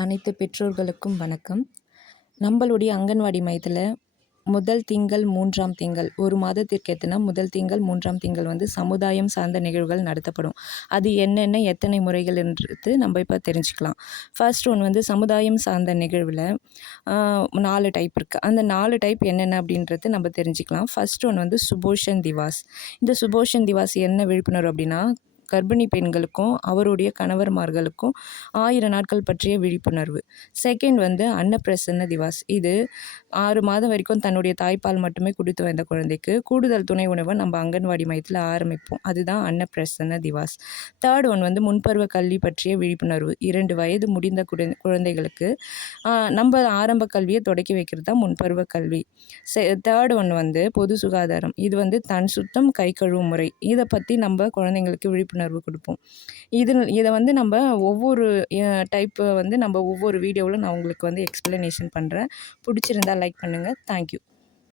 அனைத்து பெற்றோர்களுக்கும் வணக்கம். நம்மளுடைய அங்கன்வாடி மையத்தில் முதல் திங்கள் 3ஆம் திங்கள் ஒரு மாதத்திற்கு எத்தனை முதல் திங்கள் 3ஆம் திங்கள் வந்து சமுதாயம் சார்ந்த நிகழ்வுகள் நடத்தப்படும். அது என்னென்ன எத்தனை முறைகள்ன்றது நம்ம இப்போ தெரிஞ்சுக்கலாம். ஃபர்ஸ்ட் ஒன் வந்து சமுதாயம் சார்ந்த நிகழ்வில் 4 டைப் இருக்குது. அந்த 4 டைப் என்னென்ன அப்படின்றது நம்ம தெரிஞ்சுக்கலாம். ஃபர்ஸ்ட் ஒன் வந்து சுபோஷன் திவாஸ். இந்த சுபோஷன் திவாஸ் என்ன விழிப்புணர்வு அப்படின்னா, கர்ப்பிணி பெண்களுக்கும் அவருடைய கணவர்மார்களுக்கும் 1000 நாட்கள் பற்றிய விழிப்புணர்வு. செகண்ட் வந்து அன்னப்பிரசன்ன திவாஸ். இது 6 மாதம் வரைக்கும் தன்னுடைய தாய்ப்பால் மட்டுமே குடித்து வந்த குழந்தைக்கு கூடுதல் துணை உணவை நம்ம அங்கன்வாடி மையத்தில் ஆரம்பிப்போம். அதுதான் அன்னப்பிரசன்ன திவாஸ். தேர்ட் ஒன் வந்து முன்பருவ கல்வி பற்றிய விழிப்புணர்வு. 2 வயது முடிந்த குழந்தைகளுக்கு நம்ம ஆரம்ப கல்வியை தொடக்கி வைக்கிறது தான் முன்பருவ கல்வி. தேர்ட் ஒன் வந்து பொது சுகாதாரம். இது வந்து தன் சுத்தம் கை கழுவும் முறை. இதை பற்றி நம்ம குழந்தைங்களுக்கு விழிப்புணர்வு கொடுப்போம். இதை வந்து நம்ம ஒவ்வொரு டைப்பு வந்து நம்ம ஒவ்வொரு வீடியோவில் நான் உங்களுக்கு வந்து எக்ஸ்ப்ளனேஷன் பண்ணுறேன். பிடிச்சிருந்தா லைக் பண்ணுங்கள். தேங்க்யூ.